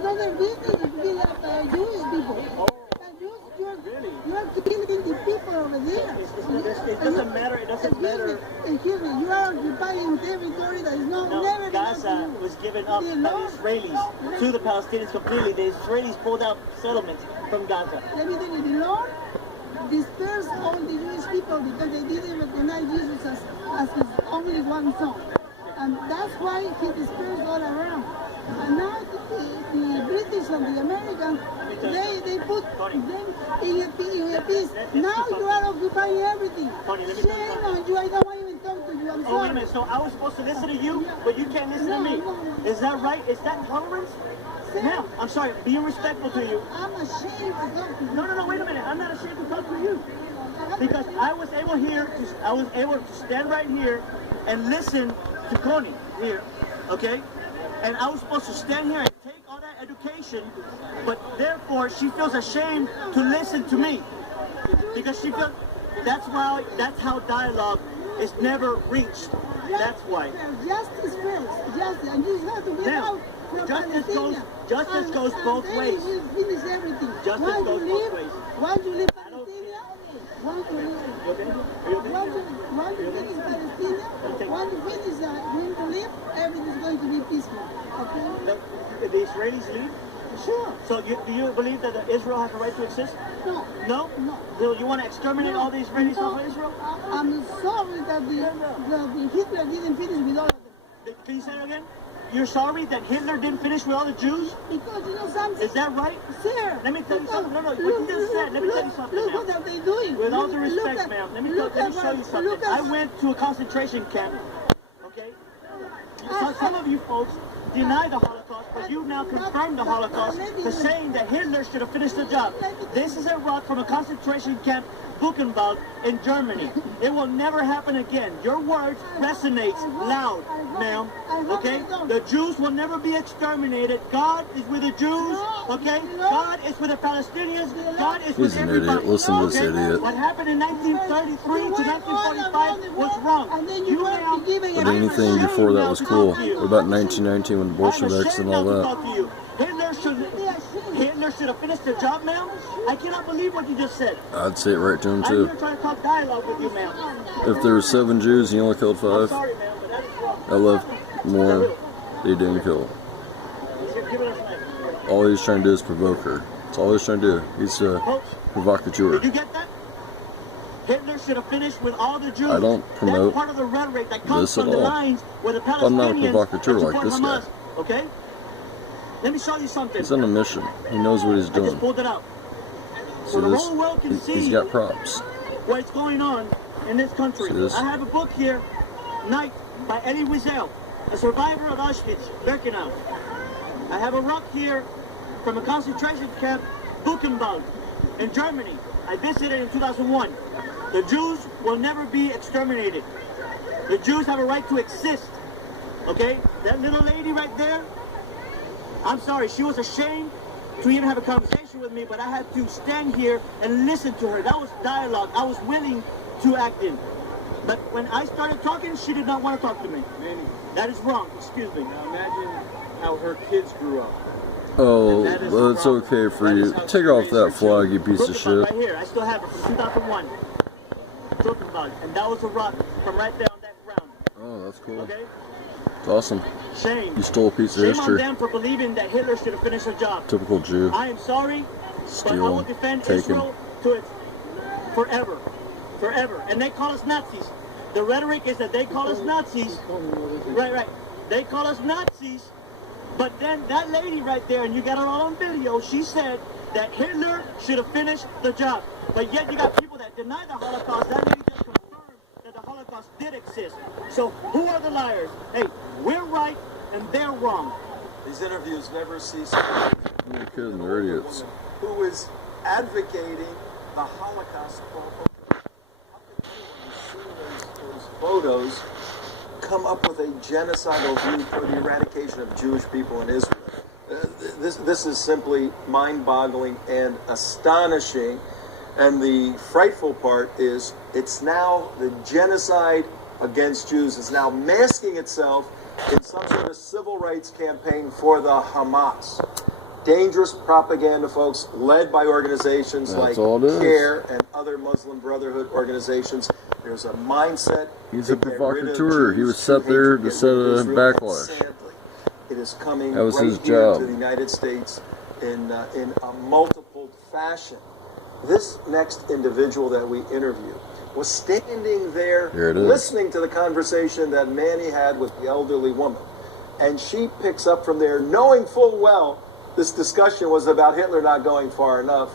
It's not their business to kill Jewish people. You are killing the people over there. It doesn't matter. It doesn't matter. Excuse me. You are occupying territory that is never Gaza was given up by the Israelis to the Palestinians completely. The Israelis pulled out settlements from Gaza. Let me tell you, the Lord dispersed all the Jewish people because they didn't recognize Jesus as his only one son. And that's why he dispersed all around. And now the British and the Americans, they put them in a peace. Now you are occupying everything. Shame on you. I don't want to even talk to you. I'm sorry. Wait a minute. So I was supposed to listen to you, but you can't listen to me. Is that right? Is that tolerance? Now, I'm sorry, being respectful to you. I'm ashamed to talk to you. No, wait a minute. I'm not ashamed to talk to you. Because I was able to stand right here and listen to Connie here, okay? And I was supposed to stand here and take all that education, but therefore she feels ashamed to listen to me. Because she feels, that's how dialogue is never reached. That's why. Justice first. Justice. And you have to get out from Justice goes both ways. You finish everything. Justice goes both ways. Once you leave Palestine, once you finish Palestine, once you finish going to live, everything is going to be peaceful. Okay? The Israelis leave? Sure. So do you believe that Israel has a right to exist? No. No? No. So you want to exterminate all the Israelis off of Israel? I'm sorry that the Hitler didn't finish with all of them. Can you say it again? You're sorry that Hitler didn't finish with all the Jews? Because you know something. Is that right? Sir. Let me tell you something. No, what you just said. Let me tell you something. Look what are they doing. With all due respect, ma'am, let me show you something. I went to a concentration camp. Okay? Some of you folks deny the Holocaust, but you now confirm the Holocaust for saying that Hitler should have finished the job. This is a rock from a concentration camp, Buchenwald, in Germany. It will never happen again. Your words resonate loud, ma'am. Okay? The Jews will never be exterminated. God is with the Jews. Okay? God is with the Palestinians. God is with everybody. He's an idiot. Listen to this idiot. What happened in 1933 to 1945 was wrong. But anything before that was cool. What about 1919 when the Bolsheviks and all that? Hitler should have finished the job, ma'am. I cannot believe what you just said. I'd say it right to him I'm too. here trying to talk dialogue with you, ma'am. If there were 7 Jews and he only killed 5, Sorry, ma'am, but that's wrong. I love more he didn't kill. Give it a second. All he's trying to do is provoke her. That's all he's trying to do. He's a provocateur. Did you get that? Hitler should have finished with all the Jews. I don't promote That's part of the rhetoric that comes this at from the all. lines where the Palestinians I'm not a provocateur like support this guy. Hamas. Okay? Let me show you something. He's on a mission. He knows what he's I doing. just pulled it out. See So the this? whole world can He's see got props. what's going on in this country. See this? I have a book here, Night, by Elie Wiesel, a survivor of Auschwitz, Birkenau. I have a rock here from a concentration camp, Buchenwald, in Germany. I visited in 2001. The Jews will never be exterminated. The Jews have a right to exist. Okay? That little lady right there, I'm sorry, she was ashamed to even have a conversation with me, but I had to stand here and listen to her. That was dialogue I was willing to act in. But when I started talking, she did not want to talk to me. Manny, That is wrong, excuse me. now imagine how her kids grew up. Oh, well, it's okay for you. Take off that flag, you piece of Brookenbug shit. right here, I still have it from 2001. Brookenbug, and that was a rock from right there on that ground. Oh, that's cool. Okay? It's awesome. Shame. You stole a piece of Shame on history. them for believing that Hitler should have finished the job. Typical Jew. I am sorry, but I will Stealing, defend taking. Israel to it forever. Forever. And they call us Nazis. The rhetoric is that they call us Nazis. Right. They call us Nazis. But then that lady right there, and you got it all on video, she said that Hitler should have finished the job. But yet you got people that deny the Holocaust. That lady just confirmed that the Holocaust did exist. So who are the liars? Hey, we're right and they're wrong. These interviews never cease. You're kidding, they're idiots. Who is advocating the Holocaust? How can anyone see those photos come up with a genocidal view for the eradication of Jewish people in Israel? This is simply mind-boggling and astonishing. And the frightful part is it's now the genocide against Jews is now masking itself in some sort of civil rights campaign for the Hamas. dangerous propaganda, folks, led by organizations That's like all it is. CARE and other Muslim Brotherhood organizations. There's a mindset. He's to a get rid of provocateur. He Jews, was set to there hate, to get set rid of a Israel, and backlash. sadly, it is coming That was right his here job. to the United States in a multiple fashion. This next individual that we interviewed was standing there Here it is. listening to the conversation that Manny had with the elderly woman. And she picks up from there, knowing full well this discussion was about Hitler not going far enough.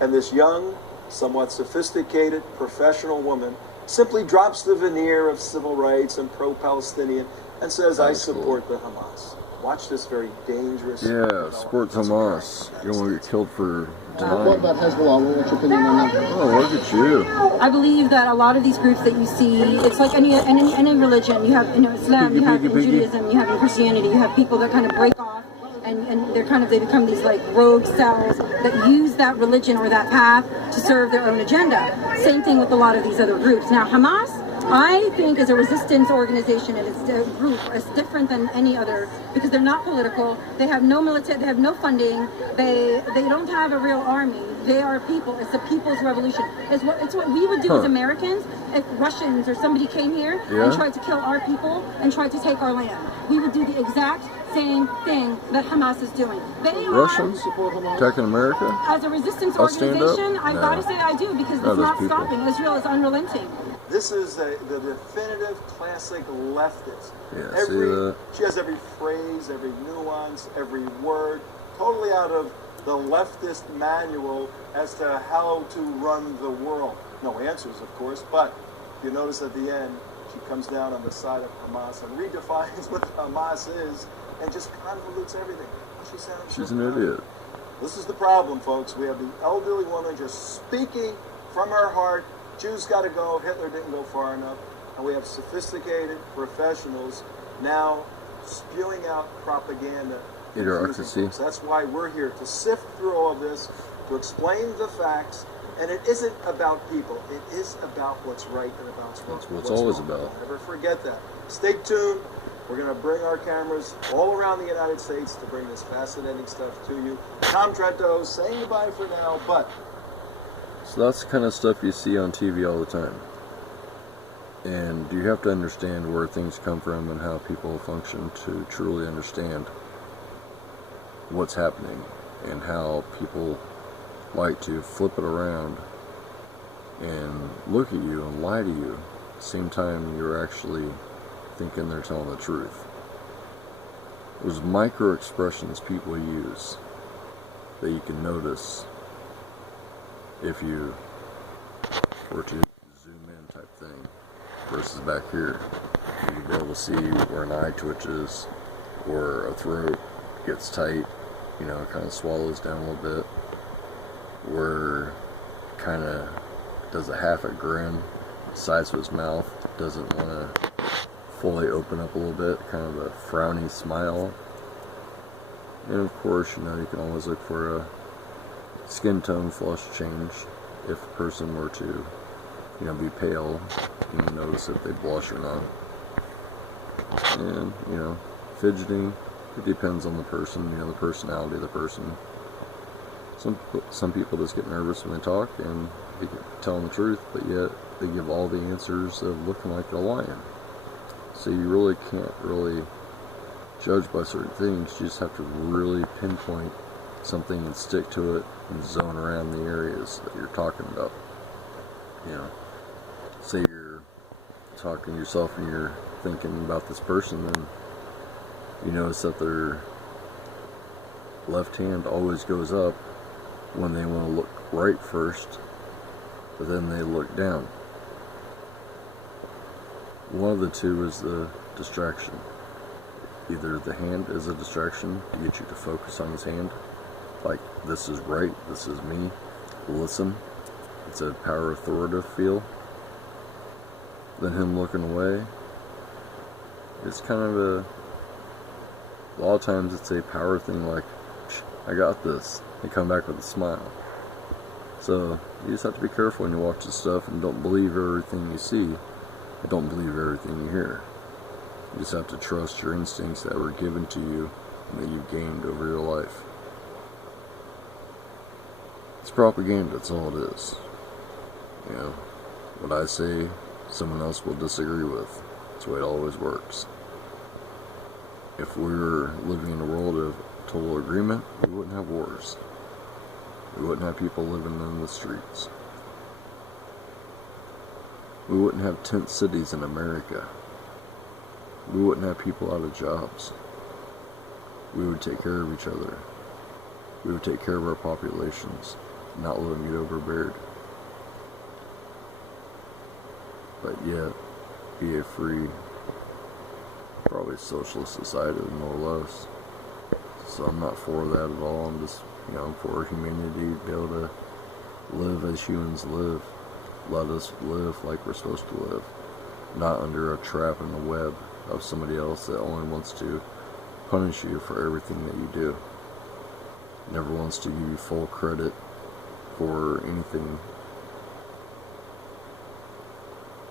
And this young, somewhat sophisticated, professional woman simply drops the veneer of civil rights and pro-Palestinian and says, I support the Hamas. Watch this very dangerous... Yeah, support Hamas. You don't want to get killed for What denying. about Hezbollah? What's your opinion on that? Oh, look at you. I believe that a lot of these groups that you see, it's like any religion. You have Islam, you have in Judaism, you have in Christianity, you have people that kind of break off and they become these like rogue cells that use that religion or that path to serve their own agenda. Same thing with a lot of these other groups. Now Hamas, I think, is a resistance organization, and it's a group. It's different than any other because they're not political. They have no military. They have no funding. They don't have a real army. They are people. It's a people's revolution. It's what we would do as Americans if Russians or somebody came here and tried to kill our people and tried to take our land. We would do the exact same thing that Hamas is doing. They Russians Support Hamas? attacking America? as a resistance I'll stand up? organization, I've No. got to say I do because No, it's those not people. stopping. Israel is unrelenting. This is the definitive classic leftist. Yeah, see that? She has every phrase, every nuance, every word, totally out of the leftist manual as to how to run the world. No answers, of course, but you notice at the end, she comes down on the side of Hamas and redefines what Hamas is and just convolutes everything. She sounds She's so an proud. idiot. This is the problem, folks. We have the elderly woman just speaking from her heart. Jews got to go. Hitler didn't go far enough. And we have sophisticated professionals now spewing out propaganda. Idiocracy. So that's why we're here to sift through all of this, to explain the facts. And it isn't about people. It is about what's right and about what's wrong. That's what it's always wrong. about. Don't ever forget that. Stay tuned. We're going to bring our cameras all around the United States to bring this fascinating stuff to you. Tom Trento saying goodbye for now, but So that's the kind of stuff you see on TV all the time. And you have to understand where things come from and how people function to truly understand what's happening and how people like to flip it around and look at you and lie to you at the same time you're actually thinking they're telling the truth. There's micro expressions people use that you can notice if you were to zoom in type thing versus back here. You'd be able to see where an eye twitches, where a throat gets tight, you know, kind of swallows down a little bit, where kind of does a half a grin, the size of his mouth doesn't want to fully open up a little bit, kind of a frowny smile. And of course, you know, you can always look for a skin tone flush change. If a person were to, you know, be pale, you can notice if they blush or not. And, you know, fidgeting, it depends on the person, you know, the personality of the person. Some people just get nervous when they talk and they get telling the truth, but yet they give all the answers of looking like they're lying. So you really can't really judge by certain things. You just have to really pinpoint something and stick to it and zone around the areas that you're talking about. You know, say you're talking to yourself and you're thinking about this person, and you notice that their left hand always goes up when they want to look right first, but then they look down. One of the two is the distraction. Either the hand is a distraction to get you to focus on his hand, like this is right, this is me, listen. It's a power authoritative feel. Then him looking away, it's kind of a lot of times it's a power thing, like I got this. They come back with a smile. So you just have to be careful when you watch this stuff and don't believe everything you see. Don't believe everything you hear. You just have to trust your instincts that were given to you and that you've gained over your life. It's propaganda, that's all it is. You know, what I say, someone else will disagree with. That's the way it always works. If we were living in a world of total agreement, we wouldn't have wars. We wouldn't have people living in the streets. We wouldn't have tent cities in America. We wouldn't have people out of jobs. We would take care of each other. We would take care of our populations, not let them get overbeared. But yet, be a free, probably socialist society, more or less. So I'm not for that at all. I'm just, I'm for humanity to be able to live as humans live. Let us live like we're supposed to live. Not under a trap in the web of somebody else that only wants to punish you for everything that you do. Never wants to give you full credit for anything.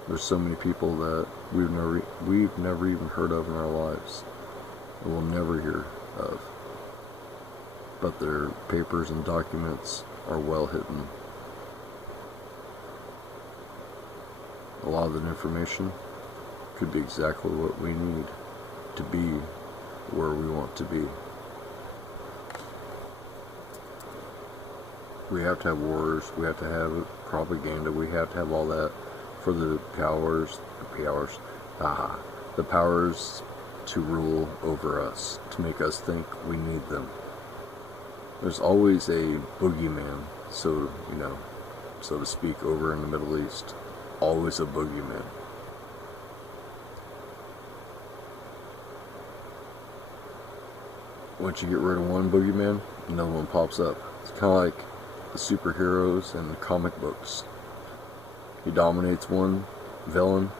There's so many people that we've never even heard of in our lives, and we'll never hear of. But their papers and documents are well hidden. A lot of that information could be exactly what we need to be where we want to be. We have to have wars, we have to have propaganda, we have to have all that for the powers to rule over us, to make us think we need them. There's always a boogeyman, so to speak, over in the Middle East. Always a boogeyman. Once you get rid of one boogeyman, another one pops up. It's kind of like the superheroes in comic books. He dominates one villain,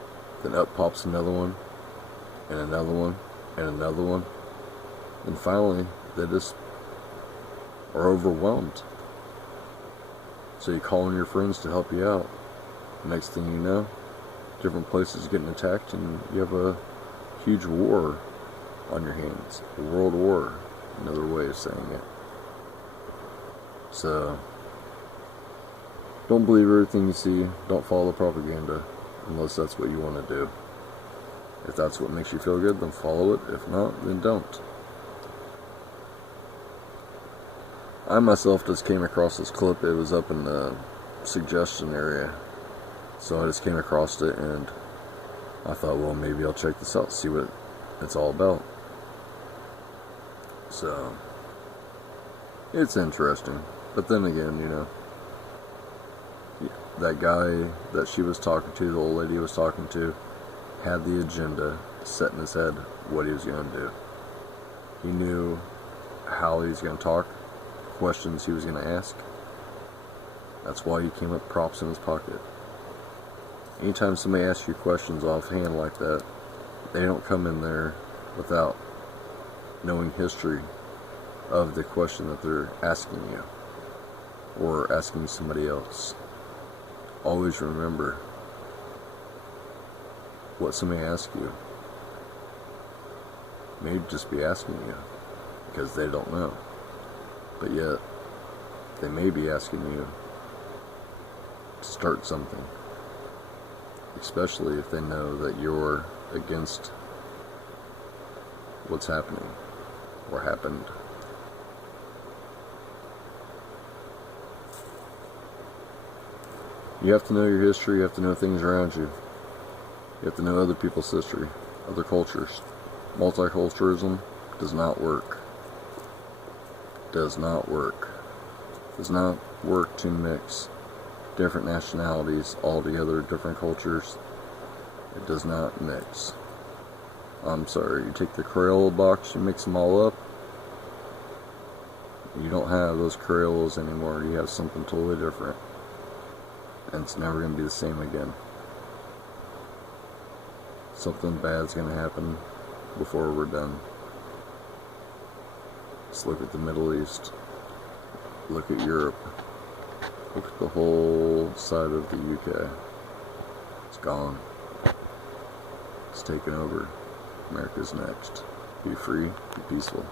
then up pops another one, and another one, and another one. And finally, they just are overwhelmed. So you call on your friends to help you out. Next thing you know, different places getting attacked, and you have a huge war on your hands. A world war, another way of saying it. So, don't believe everything you see. Don't follow the propaganda, unless that's what you want to do. If that's what makes you feel good, then follow it. If not, then don't. I myself just came across this clip. It was up in the suggestion area. So I just came across it, and I thought, well, maybe I'll check this out, see what it's all about. So, it's interesting. But then again, that guy that she was talking to, the old lady was talking to, had the agenda set in his head what he was going to do. He knew how he was going to talk, questions he was going to ask. That's why he came with props in his pocket. Anytime somebody asks you questions offhand like that, they don't come in there without knowing history of the question that they're asking you or asking somebody else. Always remember what somebody asks you may just be asking you because they don't know, but yet they may be asking you to start something. Especially if they know that you're against what's happening or happened. You have to know your history, you have to know things around you. You have to know other people's history, other cultures. Multiculturalism does not work. Does not work. Does not work to mix different nationalities all together, different cultures. It does not mix. I'm sorry, you take the Crayola box, you mix them all up, you don't have those Crayolas anymore. You have something totally different, and it's never going to be the same again. Something bad's going to happen before we're done. Just look at the Middle East. Look at Europe. Look at the whole side of the UK. It's gone. It's taken over. America's next. Be free, be peaceful.